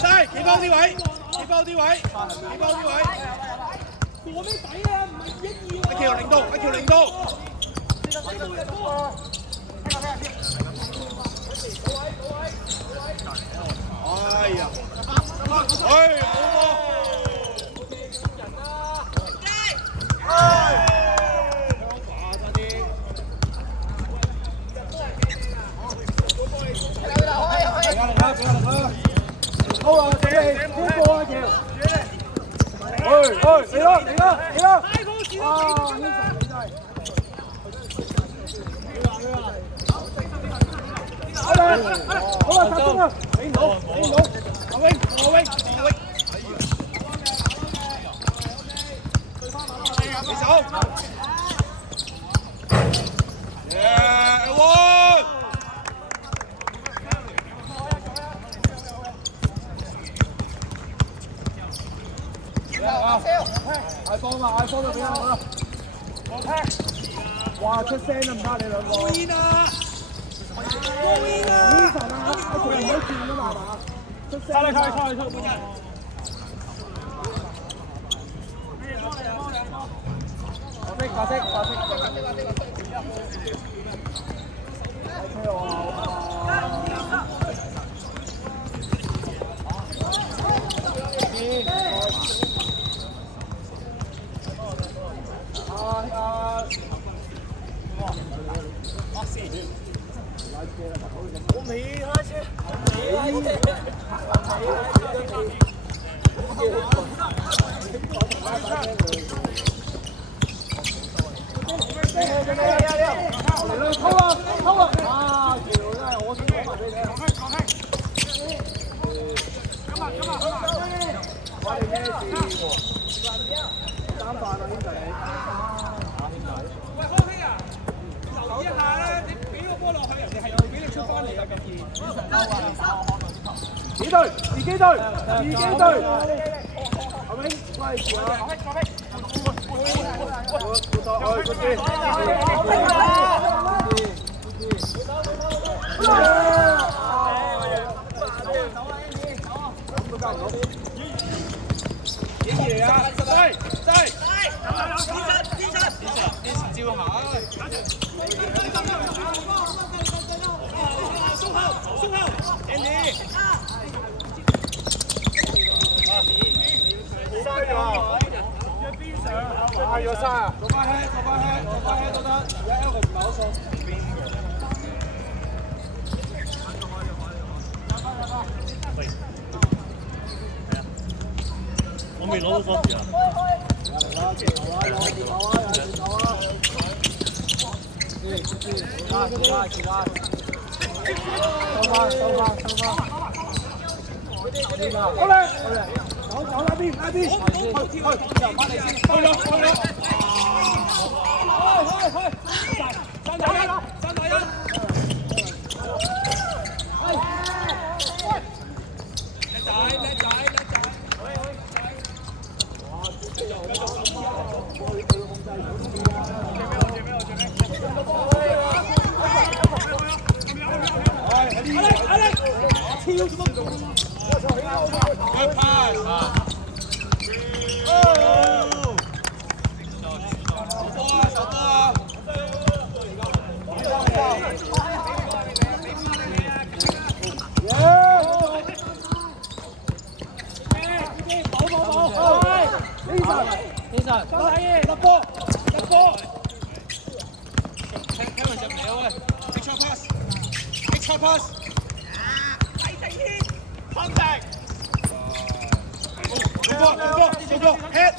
晒，企翻啲位，企翻啲位，企翻啲位。過咩底啊？唔係1、2。一條零度，一條零度。哎呀！哎，好波！好啊，你邊個啊條？嚟啦！好啊，集中啊！俾唔到，阿永，你手。嗌波嘛，嗌波就俾我啦。哇！出聲都唔得，你兩個。高煙啊！Ethan啊，佢唔可以轉噶嘛，係嘛？出聲。出。白色。我没开车。偷啊！啊，條真係我先講埋俾你。我哋咩事？3飯啊，兄弟。喂，康熙啊，留意一下啦，你俾個波落去，人哋係俾你出翻嚟啊，咁易。自己隊。阿永，喂，住啊！幾時嚟啊？低！照下。鬆後 ，Andy。衰喎！約邊上？約山啊！做翻輕都得。而家 Elvis 唔係好送。我未攞到鎖匙啊！收翻！走那邊，去，翻嚟先，去咯！三打一！叻仔！超做乜唔做？一拍啊！入波！Kevin 入嚟啊喂 ！Extra pass！ Contact！ 做波 ！Head！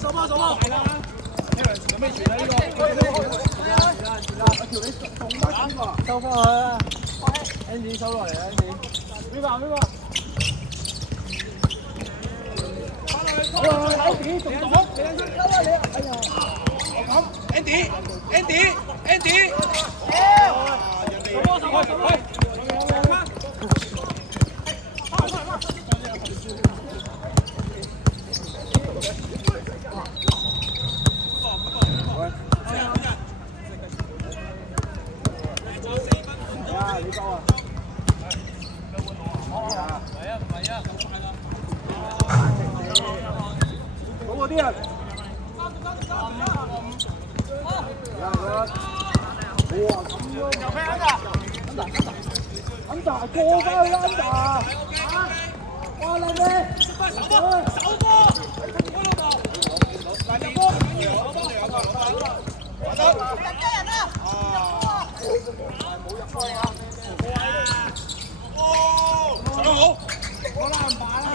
守波！係啦 ，Kevin 有咩傳啊？呢個條你送翻邊個？收翻去啦 ，Andy 收落嚟啦 ，Andy。邊個？ Andy 仲擋，你撚鳩啊你！哎呀，我咁 Andy，你夠啊！嗰個啲人，哇咁樣，Under過翻去啦 Under， 哇靚咩？手波，大隻波，我走，人啊！哦，手好，我籃板啦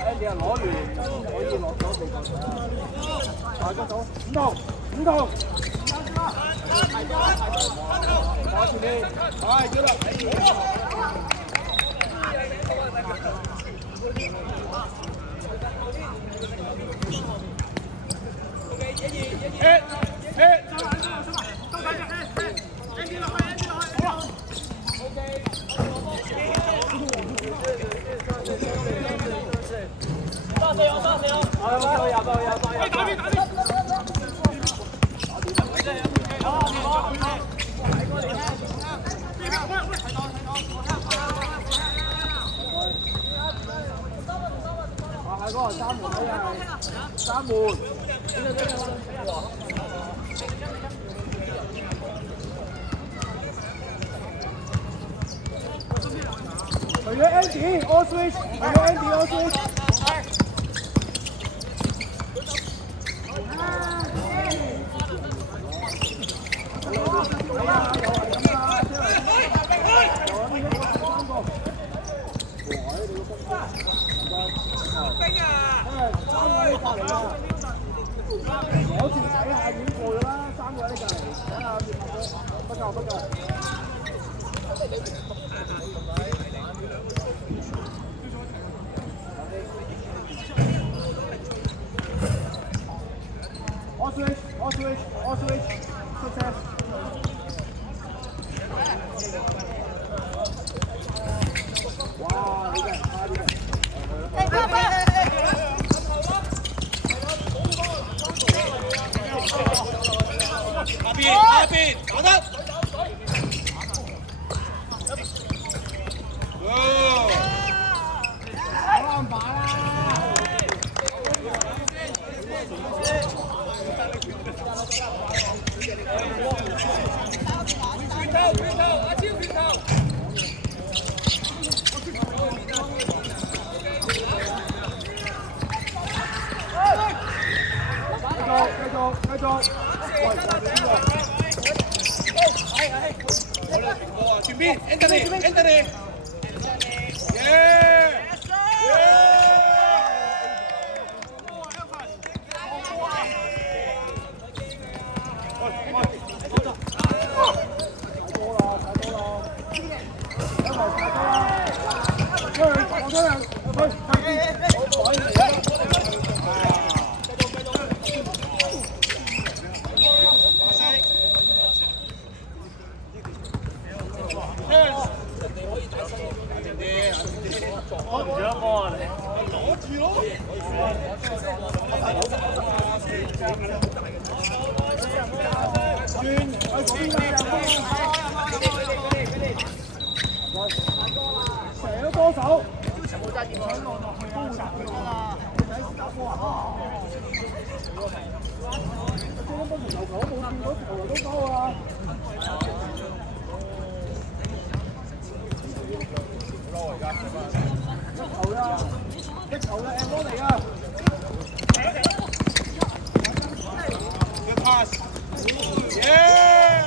，Andy 攞完可以落咗地球啦，大個手五號，打住你，係叫啦。嗰個三門啊，三門。除咗 Andy all switch， 除咗 Andy all switch。我條睇下已經過咗啦，3個喺隔離，睇下不夠。All switch, success。哇！呢個差啲。下邊，打得。好籃板啦！繼續。前邊 Anthony， 成個多手，冇揸電話落去啊！你第一時打波啊！即係嗰條球冇見到球都包啊！一球嘅 M 波嚟㗎。Good pass. Yeah.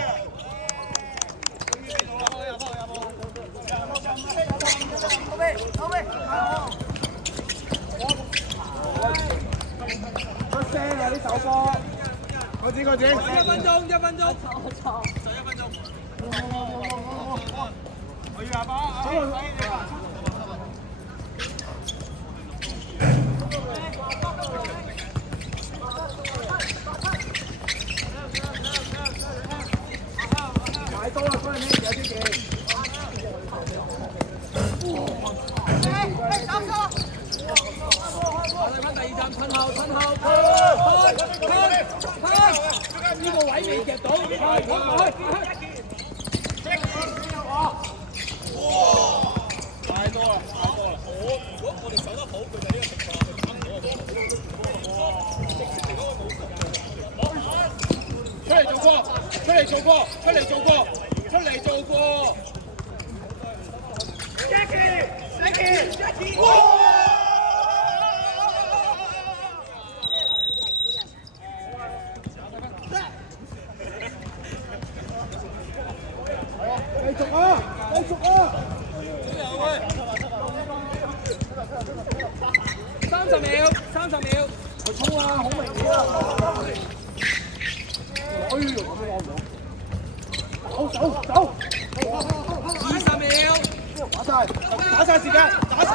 出聲啊！呢首歌。嗰陣嗰陣1分鐘，1分鐘。11分鐘。我要阿爸。買多啦，嗰陣咩有啲嘢。第二站，褪後，呢個位未夾到，太多啦！如果我哋守得好，佢就呢個情況，佢打唔到出嚟做過，出嚟做過。Jackie！ 繼續啊！30秒，佢衝啦，好明顯啊！哎呦，咁樣攞唔到，走！20秒，打晒時間，打晒。